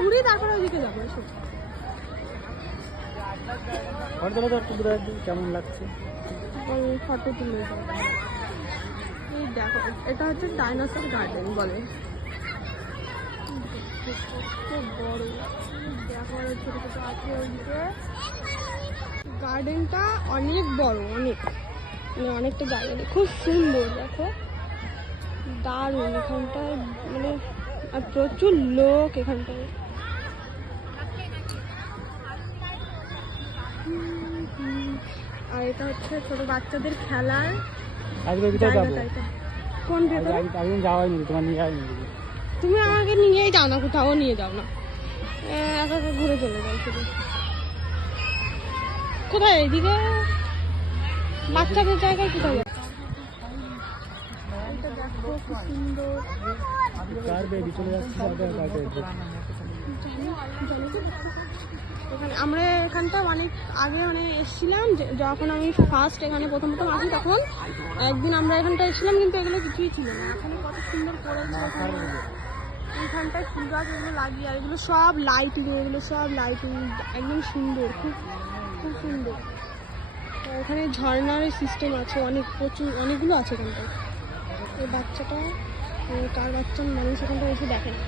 ঘুরি তারপরে ওইদিকে যাব ফটো তোলো তো দূরে কেমন লাগছে? ফটো তুলে দেখো এটা হচ্ছে ডাইনোসর গার্ডেন বলে। গার্ডেনটা অনেক বড় অনেক। মানে অনেকটা জায়গা খুব সুন্দর দেখো। দারুণ এখানটায় মানে আর প্রচুর লোক এখানটায়। আর এটা হচ্ছে ছোট বাচ্চাদের খেলার আজকে ভিতরে যাব। কোন ভেতরে? আগে আগে যাওয়া তোমার নিয়ে যায়নি তুমি আমাকে নিয়েই যাও না কোথাও নিয়ে যাও না। এ, একা একা ঘুরে চলে যাও শুধু। কোথায়? এইদিকে বাচ্চাদের জায়গায় কোথায়? দেখো কি সুন্দর। আমরা এখানটা অনেক আগে মানে এসেছিলাম যখন আমি ফার্স্ট এখানে প্রথম প্রথম আসি তখন, একদিন আমরা এখানটা এসেছিলাম, কিন্তু এগুলো কিছুই ছিল না। এখন কত সুন্দর করেছে এখানে। এইখানটায় ফুল গাছ এগুলো লাগিয়ে, আর এগুলো সব লাইটিং এগুলো সব লাইটিং একদম সুন্দর, খুব খুব সুন্দর। এখানে ঝর্ণার সিস্টেম আছে, অনেক, প্রচুর, অনেকগুলো আছে এখানটায়। এই বাচ্চাটা কার বাচ্চা মানুষ এখানটা এসে দেখে না।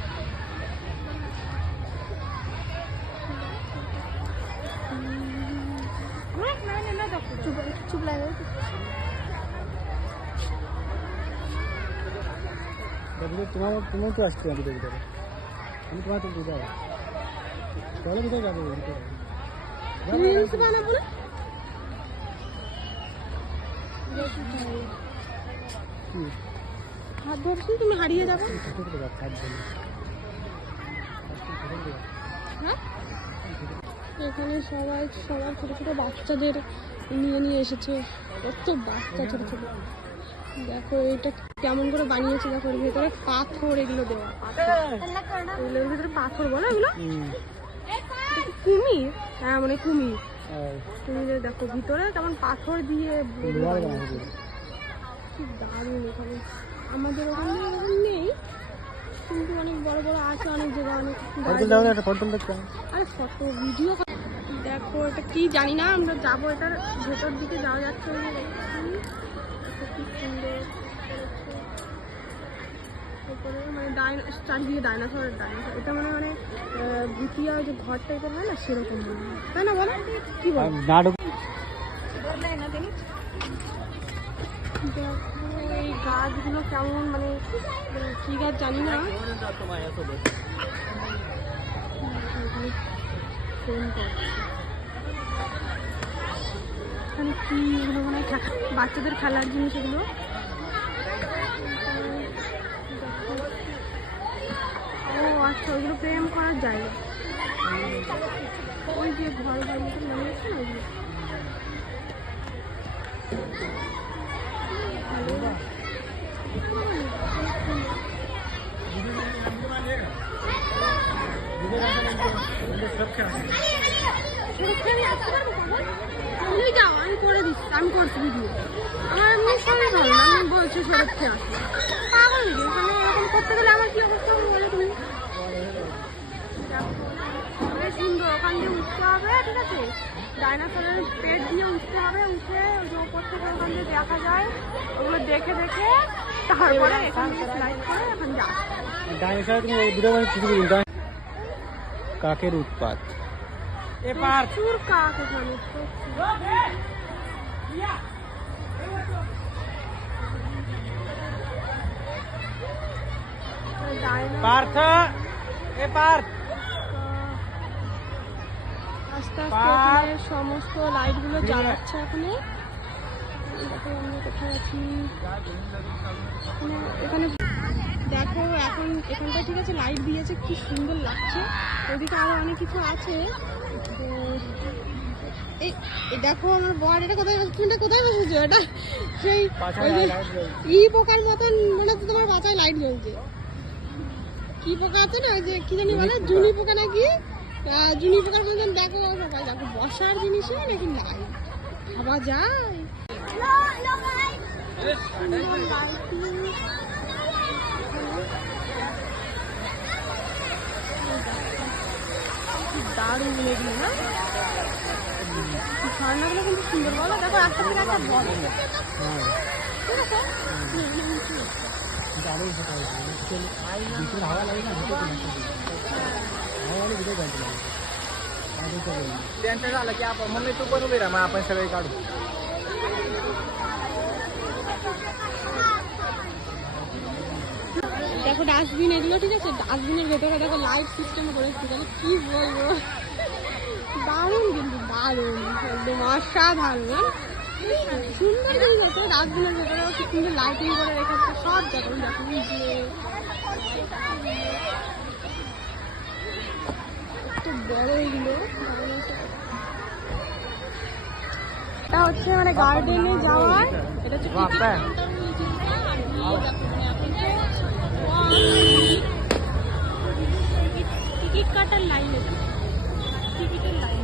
চুপ লাগে তোমার তোমার তো আসছে আমি ভিতরে আমি তোমার তো যাব চলো কোথায় যাব কি? হাত ধরছি তুমি হারিয়ে যাবে। হ্যাঁ? এখানে সবাই, সবার ছোটো ছোটো বাচ্চাদের নিয়ে নিয়ে এসেছে। কত বাচ্চা ছোটো ছোটো। দেখো, এটা কেমন করে বানিয়েছে, দেখো ভেতরে পাথর এগুলো দেওয়া। এগুলোর ভেতরে পাথর বলো এগুলো। কুমির? হ্যাঁ মানে কুমির। কুমিরের দেখো, ভিতরে কেমন পাথর দিয়ে কি দারুণ এখানে। আমাদের ওখানে এরকম নেই কিন্তু অনেক বড় বড় আছে অনেক জায়গায় অনেক আরে ফটো ভিডিও দেখো এটা কি জানি না আমরা যাব এটার ভেতর দিকে যাওয়া যাচ্ছে কি সুন্দর উপরে মানে ডাইন চারিদিকে ডাইনোসরের ডাইনোসর এটা মানে মানে ভুতিয়া যে ঘর টাইপের হয় না সেরকম। তাই না বলো? কি বলো? নাটক এই গাছগুলো কেমন মানে কি গাছ জানি না। এখানে কি এগুলো মানে বাচ্চাদের খেলার জিনিস এগুলো? ও আচ্ছা ওইগুলো প্রেম করার জায়গা। ওই যে ঘর বাড়ি মতো মনে হচ্ছে না তুমি যাও আমি করে দিচ্ছি আমি করছি ভিডিও আমার না আমি বলছি এরকম করতে গেলে আমার ডাইনোসরের পেট দিয়ে উঠতে হবে উঠে ওই যে ওপর থেকে ওখান দিয়ে দেখা যায় ওগুলো দেখে দেখে তারপরে এখান থেকে স্লাইড করে এখান দিয়ে আসতে হবে। ডাইনোসর তুমি এই ভিডিও কিছু দিন কাকের উৎপাত প্রচুর কাক এখানে প্রচুর। ডাইনোসর পার্থ এ পার্থ আস্তে আস্তে সমস্ত লাইটগুলো জ্বালাচ্ছে এখানে এখানে- দেখো এখন এখানটা ঠিক আছে লাইট দিয়েছে কি সুন্দর লাগছে। ওদিকে আরও অনেক কিছু আছে। এই দেখো আমার বর এটা কোথায় তুমি কোথায় বসেছো? এটা সেই ই পোকার মতন মনে হচ্ছে তোমার বাচ্চায় লাইট জ্বলছে। কি পোকা আছে না ওই যে কি জানি বলে জুনি পোকা। নাকি আহ, জুনি পোকার মতন দেখো দেখো বসার জিনিসে নাকি লাইট ভাবা যায়? দারুণ এগুলো না? কিন্তু সুন্দর বলো দেখো একটা বল। ঠিক আছে। দারুণ त्यांचं झालं की आपण मम्मी तू पण उभी राहा मग आपण सगळे काढू দেখো ডাস্টবিন এগুলো ঠিক আছে ডাস্টবিনের ভেতরে দেখো লাইট সিস্টেম করেছি তাহলে কি বলবো দারুণ কিন্তু দারুণ একদম অসাধারণ সুন্দর জিনিস আছে ডাস্টবিনের ভেতরেও কি সুন্দর লাইটিং করে রেখেছে সব দেখো দেখো এই যে একটু বড় এগুলো। এটা হচ্ছে মানে গার্ডেনে যাওয়ার। এটা হচ্ছে। টিকিট কাটার লাইন এটা টিকিটের লাইন